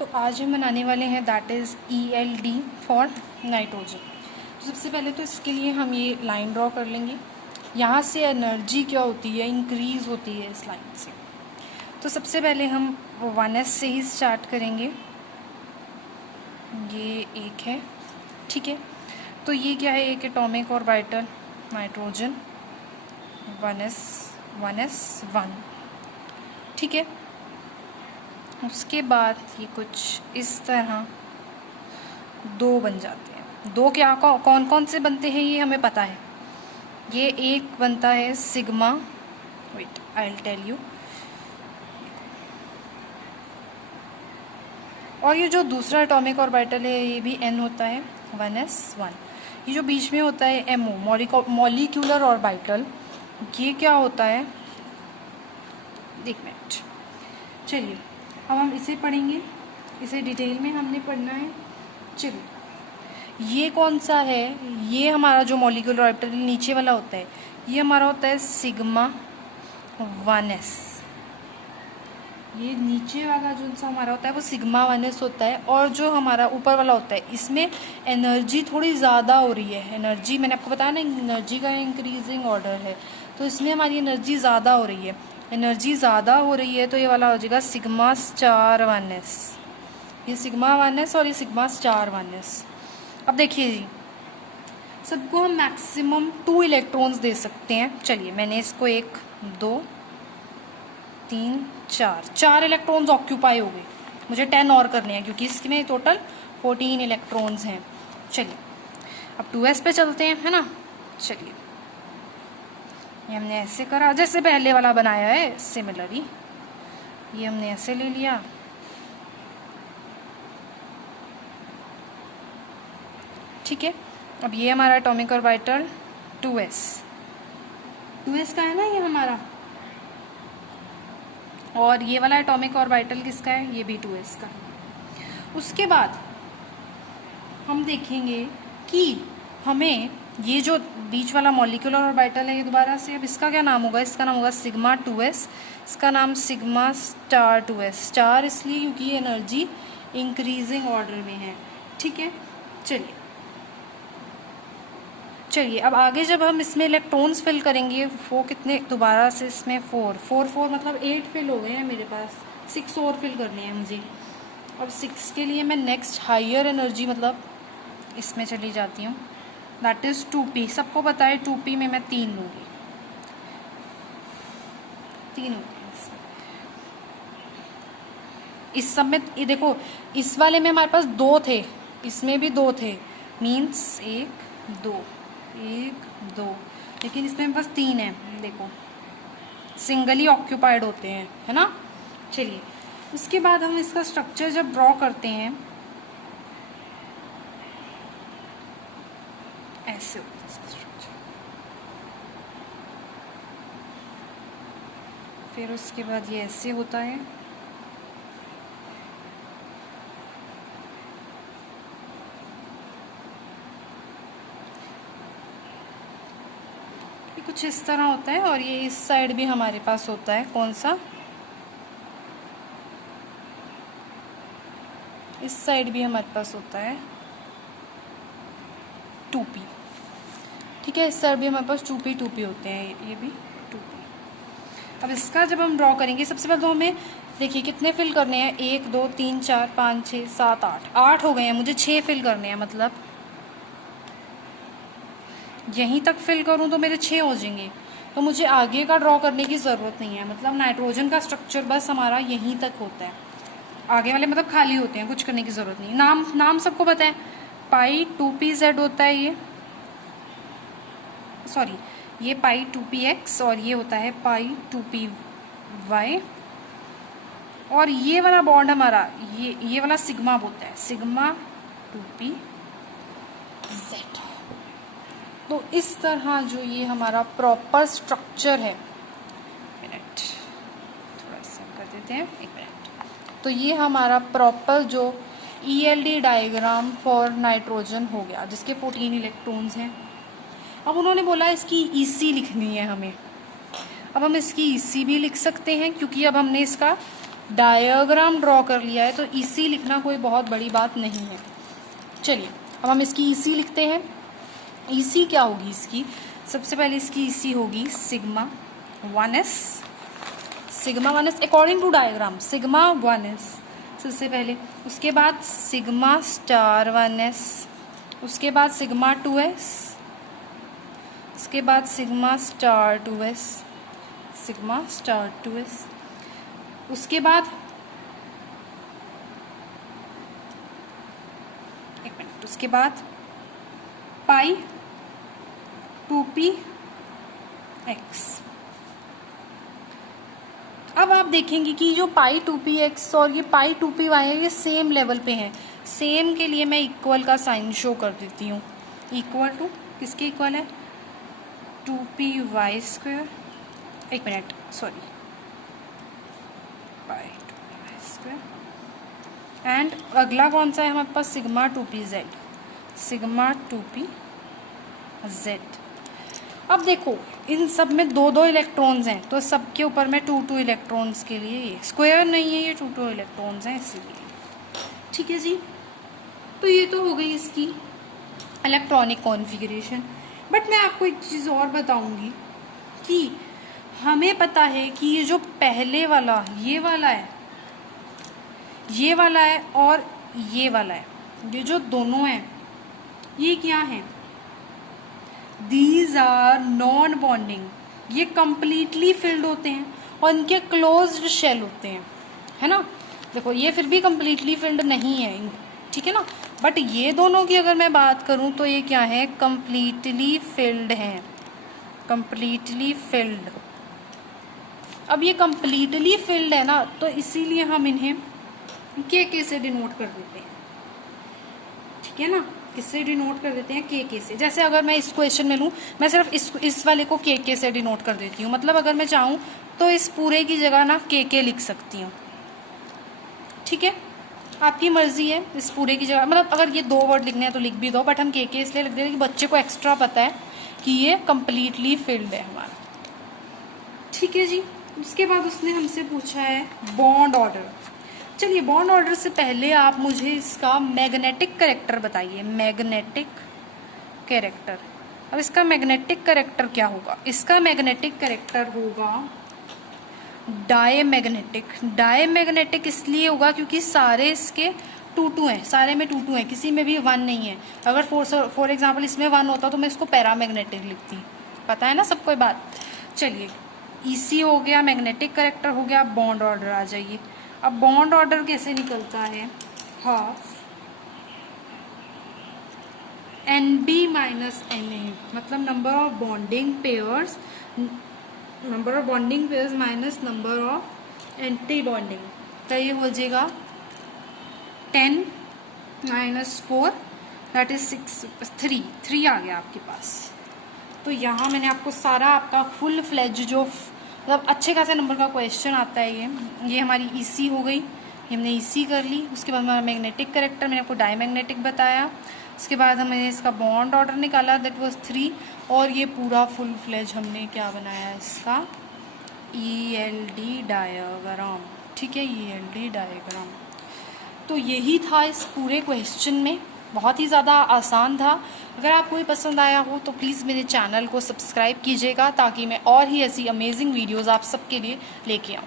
तो आज हम बनाने वाले हैं that is ELD for nitrogen. तो सबसे पहले तो इसके लिए हम ये लाइन ड्रॉ कर लेंगे। यहाँ से एनर्जी क्या होती है, इंक्रीज़ होती है इस लाइन से। तो सबसे पहले हम 1s से ही स्टार्ट करेंगे। ये एक है, ठीक है। तो ये क्या है, एक एटॉमिक ऑर्बिटल नाइट्रोजन 1s 1, ठीक है। उसके बाद ये कुछ इस तरह दो बन जाते हैं। दो क्या कौन कौन से बनते हैं ये हमें पता है। ये एक बनता है sigma, wait I will tell you. और ये जो दूसरा एटॉमिक ऑर्बिटल है ये भी n होता है 1s 1। ये जो बीच में होता है MO मॉलिक्यूलर ऑर्बिटल, ये क्या होता है, एक मिनट, चलिए अब हम इसे पढ़ेंगे। इसे डिटेल में हमने पढ़ना है। चलिए ये कौन सा है, ये हमारा जो मॉलिक्यूलर ऑर्बिटल नीचे वाला होता है ये हमारा होता है सिग्मा 1s। ये नीचे वाला जो सा हमारा होता है वो सिग्मा 1s होता है। और जो हमारा ऊपर वाला होता है इसमें एनर्जी थोड़ी ज़्यादा हो रही है। एनर्जी मैंने आपको बताया ना, एनर्जी का इंक्रीजिंग ऑर्डर है, तो इसमें हमारी एनर्जी ज़्यादा हो रही है। एनर्जी ज़्यादा हो रही है तो ये वाला हो जाएगा सिग्मा स्टार 1s। ये सिग्मा 1s और ये सिग्मा स्टार 1s। अब देखिए जी, सबको हम मैक्सिमम 2 इलेक्ट्रॉन्स दे सकते हैं। चलिए मैंने इसको 1 2 3 4 इलेक्ट्रॉन्स ऑक्यूपाई हो गए। मुझे 10 और करने हैं क्योंकि इसमें टोटल 14 इलेक्ट्रॉन्स हैं। चलिए अब 2s पे चलते हैं, है ना। चलिए ये हमने ऐसे करा जैसे पहले वाला बनाया है, सिमिलरली ये हमने ऐसे ले लिया। ठीक है, अब ये हमारा एटॉमिक ऑर्बिटल 2s का है ना ये हमारा, और ये वाला एटॉमिक ऑर्बिटल किसका है, ये भी 2s का है। उसके बाद हम देखेंगे कि हमें ये जो बीच वाला मॉलिक्यूलर ऑर्बिटल है ये दोबारा से, अब इसका क्या नाम होगा, इसका नाम होगा सिग्मा 2s। इसका नाम सिग्मा स्टार 2s। स्टार इसलिए क्योंकि ये एनर्जी इंक्रीजिंग ऑर्डर में है, ठीक है। चलिए अब आगे जब हम इसमें इलेक्ट्रॉन्स फिल करेंगे, वो कितने दोबारा से इसमें 4 मतलब 8 फिल हो गए हैं मेरे पास, 6 और फिल करने हैं मुझे। अब 6 के लिए मैं नेक्स्ट हायर एनर्जी मतलब इसमें चली जाती हूँ, दैट इज़ 2p। सबको पता है 2p में मैं 3 लूँगी, 3 होते हैं इस सब में। ये देखो इस वाले में हमारे पास 2 थे, इसमें भी 2 थे, मीन्स 1 2 1 2, लेकिन इसमें मेरे पास 3 है। देखो सिंगली ऑक्यूपाइड होते हैं, है ना। चलिए उसके बाद हम इसका स्ट्रक्चर जब ड्रॉ करते हैं ऐसे होता है इसका स्ट्रक्चर। फिर उसके बाद ये ऐसे होता है। ये कुछ इस तरह होता है। और ये इस साइड भी हमारे पास होता है, कौन सा, इस साइड भी हमारे पास होता है 2p, ठीक है। इस साइड भी हमारे पास 2p होते हैं, ये भी 2p। अब इसका जब हम ड्रॉ करेंगे सबसे पहले तो हमें देखिए कितने फिल करने हैं, 1 2 3 4 5 6 7 8 हो गए हैं। मुझे 6 फिल करने हैं, मतलब यहीं तक फिल करूं तो मेरे 6 हो जाएंगे। तो मुझे आगे का ड्रॉ करने की ज़रूरत नहीं है, मतलब नाइट्रोजन का स्ट्रक्चर बस हमारा यहीं तक होता है। आगे वाले मतलब खाली होते हैं, कुछ करने की ज़रूरत नहीं। नाम सबको पता है, पाई 2pz होता है, ये सॉरी ये पाई 2px और ये होता है पाई 2py। और ये वाला बॉन्ड हमारा ये वाला सिग्मा होता है, सिग्मा 2pz। तो इस तरह जो ये हमारा प्रॉपर स्ट्रक्चर है, मिनट थोड़ा सा कर देते हैं, 1 मिनट। तो ये हमारा प्रॉपर जो ELD डायग्राम फॉर नाइट्रोजन हो गया, जिसके 14 इलेक्ट्रॉन्स हैं। अब उन्होंने बोला इसकी EC लिखनी है हमें। अब हम इसकी EC भी लिख सकते हैं क्योंकि अब हमने इसका डायग्राम ड्रॉ कर लिया है तो इसी लिखना कोई बहुत बड़ी बात नहीं है। चलिए अब हम इसकी इसी लिखते हैं। इसी क्या होगी इसकी, सबसे पहले इसकी इसी होगी sigma 1s, sigma 1s according to diagram sigma 1s सबसे पहले, उसके बाद सिग्मा स्टार 1s, उसके बाद सिग्मा 2s, उसके बाद sigma star 2s, sigma star 2s, उसके बाद एक मिनट, उसके बाद पाई 2p x। अब आप देखेंगे कि जो पाई 2px और ये पाई 2py है ये सेम लेवल पे हैं। सेम के लिए मैं इक्वल का साइन शो कर देती हूँ। इक्वल टू किसके इक्वल है, 2py², एक minute sorry, pi 2py²। And अगला कौन सा है हमारे पास, सिग्मा 2pz, सिग्मा 2pz। अब देखो इन सब में 2-2 इलेक्ट्रॉन्स हैं तो सबके ऊपर में 2-2 इलेक्ट्रॉन्स के लिए, ये स्क्वायर नहीं है, ये 2-2 इलेक्ट्रॉन्स हैं इसीलिए। ठीक है जी, तो ये तो हो गई इसकी इलेक्ट्रॉनिक कॉन्फ़िगरेशन। बट मैं आपको एक चीज़ और बताऊंगी कि हमें पता है कि ये जो पहले वाला ये वाला है, ये वाला है और ये वाला है, ये जो दोनों हैं ये क्या हैं, दीज आर नॉन बॉन्डिंग, ये कंप्लीटली फिल्ड होते हैं और इनके क्लोज्ड शेल होते हैं, है ना। देखो ये फिर भी कंप्लीटली फिल्ड नहीं है, ठीक है ना, बट ये दोनों की अगर मैं बात करूं तो ये क्या है, कंप्लीटली फिल्ड हैं, कंप्लीटली फिल्ड। अब ये कंप्लीटली फिल्ड है ना तो इसीलिए हम इन्हें के से डिनोट कर देते हैं, ठीक है ना, किससे डिनोट कर देते हैं, के से। जैसे अगर मैं इस क्वेश्चन में लूँ, मैं सिर्फ इस वाले को के से डिनोट कर देती हूँ, मतलब अगर मैं चाहूँ तो इस पूरे की जगह ना के लिख सकती हूँ, ठीक है, आपकी मर्जी है, इस पूरे की जगह मतलब अगर ये 2 वर्ड लिखने हैं तो लिख भी दो, बट हम के इसलिए लिख देते हैं कि बच्चे को एक्स्ट्रा पता है कि ये कंप्लीटली फिल्ड है हमारा, ठीक है जी। उसके बाद उसने हमसे पूछा है बॉन्ड ऑर्डर। चलिए बॉन्ड ऑर्डर से पहले आप मुझे इसका मैग्नेटिक कैरेक्टर बताइए, मैग्नेटिक कैरेक्टर। अब इसका मैग्नेटिक कैरेक्टर क्या होगा, इसका मैग्नेटिक कैरेक्टर होगा डायमैग्नेटिक। डायमैग्नेटिक इसलिए होगा क्योंकि सारे इसके 2-2 हैं, सारे में 2-2 हैं, किसी में भी 1 नहीं है। अगर फॉर एग्जांपल इसमें 1 होता तो मैं इसको पैरामैग्नेटिक लिखती, पता है ना सबको बात। चलिए ईसी हो गया, मैग्नेटिक कैरेक्टर हो गया, बॉन्ड ऑर्डर आ जाइए। अब बॉन्ड ऑर्डर कैसे निकलता है, हाफ NB माइनस NA, मतलब number of bonding pairs, number of bonding pairs minus number of anti bonding, तो ये हो जाएगा 10 - 4 दैट इज 6, 3 आ गया आपके पास। तो यहाँ मैंने आपको सारा आपका फुल फ्लेज जो मतलब अच्छे खासे नंबर का क्वेश्चन आता है, ये हमारी ईसी हो गई, ये हमने ईसी कर ली। उसके बाद हमारा मैग्नेटिक कैरेक्टर मैंने आपको डायमैग्नेटिक बताया। उसके बाद हमने इसका बॉन्ड ऑर्डर निकाला दैट वाज 3, और ये पूरा फुल फ्लेज हमने क्या बनाया इसका ELD डायग्राम, ठीक है, ELD डायग्राम। तो यही था इस पूरे क्वेश्चन में, बहुत ही ज़्यादा आसान था। अगर आपको ये पसंद आया हो तो प्लीज़ मेरे चैनल को सब्सक्राइब कीजिएगा ताकि मैं और ही ऐसी अमेजिंग वीडियोज़ आप सबके लिए लेके आऊँ।